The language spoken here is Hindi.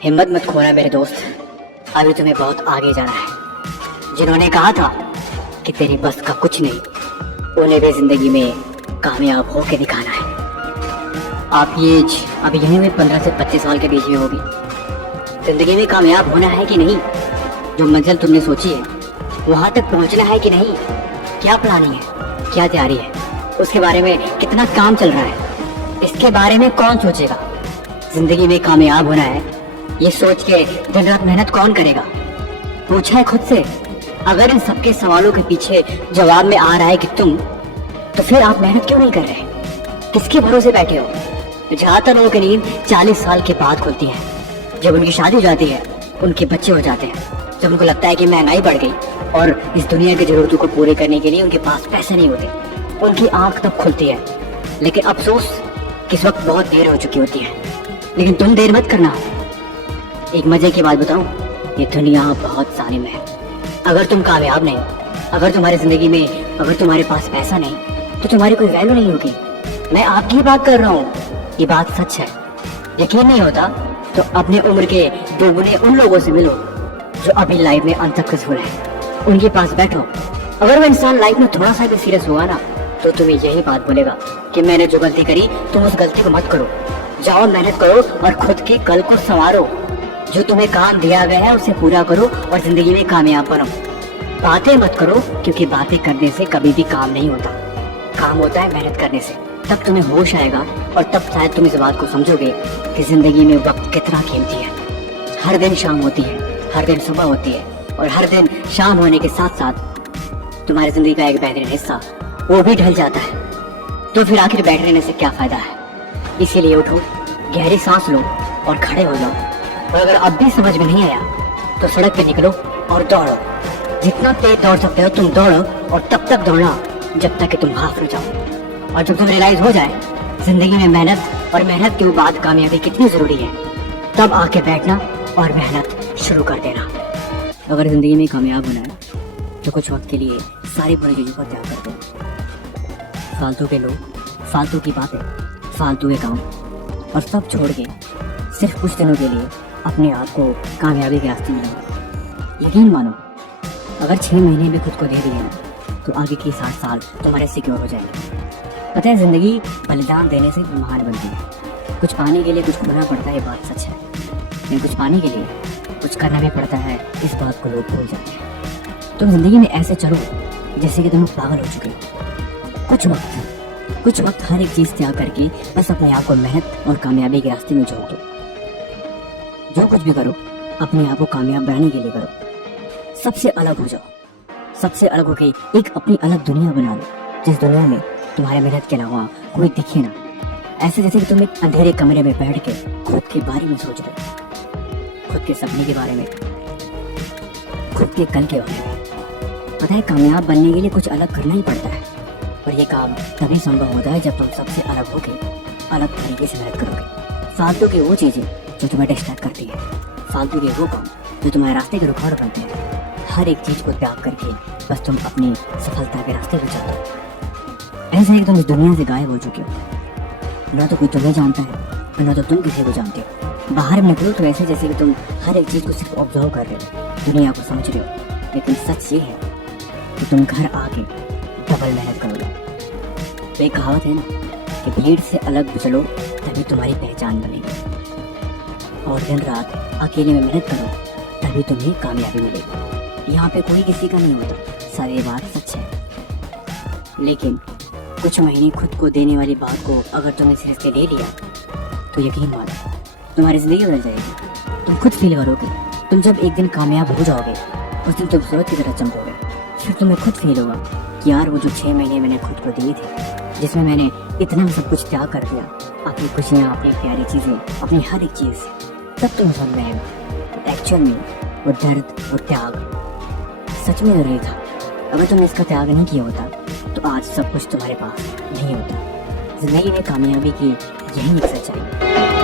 हिम्मत मत खोना मेरे दोस्त, अभी तुम्हें बहुत आगे जाना है। जिन्होंने कहा था कि तेरी बस का कुछ नहीं, उन्हें भी जिंदगी में कामयाब होके दिखाना है। आपकी एज अभी यहीं में 15 से 25 साल के बीच में होगी। जिंदगी में कामयाब होना है कि नहीं, जो मंजिल तुमने सोची है वहां तक पहुंचना है कि नहीं, क्या प्लानिंग है, क्या तैयारी है, उसके बारे में कितना काम चल रहा है, इसके बारे में कौन सोचेगा। जिंदगी में कामयाब होना है ये सोच के दिन रात मेहनत कौन करेगा। पूछा है खुद से, अगर इन सबके सवालों के पीछे जवाब में आ रहा है कि तुम, तो फिर आप मेहनत क्यों नहीं कर रहे, किसके भरोसे बैठे हो। ज्यादातर लोगों की नींद 40 साल के बाद खुलती है, जब उनकी शादी हो जाती है, उनके बच्चे हो जाते हैं, जब उनको लगता है कि महंगाई बढ़ गई और इस दुनिया की जरूरतों को पूरे करने के लिए उनके पास पैसे नहीं होते, उनकी आंख तब खुलती है। लेकिन अफसोस किस वक्त बहुत देर हो चुकी होती है। लेकिन तुम देर मत करना। एक मजे की बात बताऊं, ये दुनिया बहुत जालिम है। अगर तुम कामयाब नहीं, अगर तुम्हारी जिंदगी में अगर तुम्हारे पास पैसा नहीं, तो तुम्हारी कोई वैल्यू नहीं होगी। मैं आपकी ही बात कर रहा हूँ, ये बात सच है। यकीन नहीं होता तो अपने उम्र के दोगुने उन लोगों से मिलो जो अभी लाइफ में अनसक्सेसफुल है, उनके पास बैठो। अगर वो इंसान लाइफ में थोड़ा सा भी सीरियस हुआ ना, तो तुम्हें यही बात बोलेगा कि मैंने जो गलती करी तुम उस गलती को मत करो, जाओ मेहनत करो और खुद की कल को संवारो। जो तुम्हें काम दिया गया है उसे पूरा करो और जिंदगी में कामयाब बनो। बातें मत करो, क्योंकि बातें करने से कभी भी काम नहीं होता, काम होता है मेहनत करने से। तब तुम्हें होश आएगा और तब शायद तुम इस बात को समझोगे कि जिंदगी में वक्त कितना कीमती है। हर दिन शाम होती है, हर दिन सुबह होती है, और हर दिन शाम होने के साथ साथ तुम्हारी जिंदगी का एक बेहतरीन हिस्सा वो भी ढल जाता है। तो फिर आखिर बैठे रहने से क्या फायदा है। इसीलिए उठो, गहरी सांस लो और खड़े हो जाओ। और अगर अब भी समझ में नहीं आया तो सड़क पे निकलो और दौड़ो। जितना तेज दौड़ सकते हो तुम दौड़ो, और तब तक दौड़ना जब तक कि तुम हाफ न जाओ। और जब तुम रियलाइज हो जाए जिंदगी में मेहनत और मेहनत के बाद कामयाबी कितनी जरूरी है, तब आके बैठना और मेहनत शुरू कर देना। अगर जिंदगी में कामयाब होना है तो कुछ वक्त के लिए सारी बुरी चीजों का त्याग कर दो। फालतू के लोग, फालतू की बातें, फालतू के काम, और सब छोड़ के सिर्फ कुछ दिनों के लिए अपने आप को कामयाबी के रास्ते में लगाओ। यकीन मानो, अगर 6 महीने भी खुद को दे दिए ना, तो आगे के 60 साल तुम्हारे सिक्योर हो जाएंगे। पता है, जिंदगी बलिदान देने से महान बनती है। कुछ पाने के लिए कुछ खोना पड़ता है, ये बात सच है। लेकिन कुछ पाने के लिए कुछ करना भी पड़ता है, इस बात को लोग भूल जाते हैं। तुम जिंदगी में ऐसे चलो जैसे कि तुम पागल हो चुके हो। कुछ वक्त हर एक चीज त्याग करके बस अपने आप को मेहनत और कामयाबी के रास्ते में झोंक दो। जो कुछ भी करो अपने आप को कामयाब बनाने के लिए करो। सबसे अलग हो जाओ, सबसे अलग होके एक अपनी अलग दुनिया बना लो, जिस दुनिया में तुम्हारे मेहनत के अलावा कोई दिखे ना। ऐसे जैसे कि तुम एक अंधेरे कमरे में बैठ के खुद के बारे में सोच रहे हो, खुद के सपने के बारे में, खुद के कल के बारे में। पता है, कामयाब बनने के लिए कुछ अलग करना ही पड़ता है, और ये काम तभी संभव होता है जब तुम सबसे अलग होके अलग तरीके से मेहनत करोगे। फालतू की वो चीजें जो तुम्हें डिस्ट्रैक्ट करती है, फालतू के वो काम जो तुम्हारे रास्ते के रुकावट बनते हैं, हर एक चीज को त्याग करके बस तुम अपनी सफलता के रास्ते पर चलो। ऐसा है कि तुम इस दुनिया से गायब हो चुके हो, ना तो कोई तुम्हें जानता है और ना तो तुम किसी को जानते हो। बाहर निकलो तो ऐसे जैसे कि तुम हर एक चीज को सिर्फ ऑब्जर्व कर रहे हो, दुनिया को समझ रहे हो। लेकिन सच ये है कि तुम घर आके डबल मेहनत करोगे। तो एक कहावत है ना कि भीड़ से अलग चलो तभी तुम्हारी पहचान बनेगी, और दिन रात अकेले में मेहनत करो तभी तुम्हें कामयाबी मिलेगी। यहाँ पे कोई किसी का नहीं होता, सारी बात सच है। लेकिन कुछ महीने खुद को देने वाली बात को अगर तुमने सीरियस से ले लिया तो यकीन मानो तुम्हारी जिंदगी बदल जाएगी। तुम खुद फील करोगे, तुम जब एक दिन कामयाब हो जाओगे उस दिन तुम सूरज की तरह चमकोगे। फिर तुम्हें खुद फील होगा कि यार वो जो 6 महीने मैंने खुद को दिए थे, जिसमें मैंने इतना सब कुछ त्याग कर दिया, अपनी खुशियाँ, अपनी प्यारी चीज़ें, अपनी हर एक चीज़, तब तुम समझ में आएगा एक्चुअल में वो दर्द, वो त्याग सच में जरूरी था। अगर तुमने इसका त्याग नहीं किया होता तो आज सब कुछ तुम्हारे पास नहीं होता। जिंदगी में कामयाबी की यही एक सच्चाई है।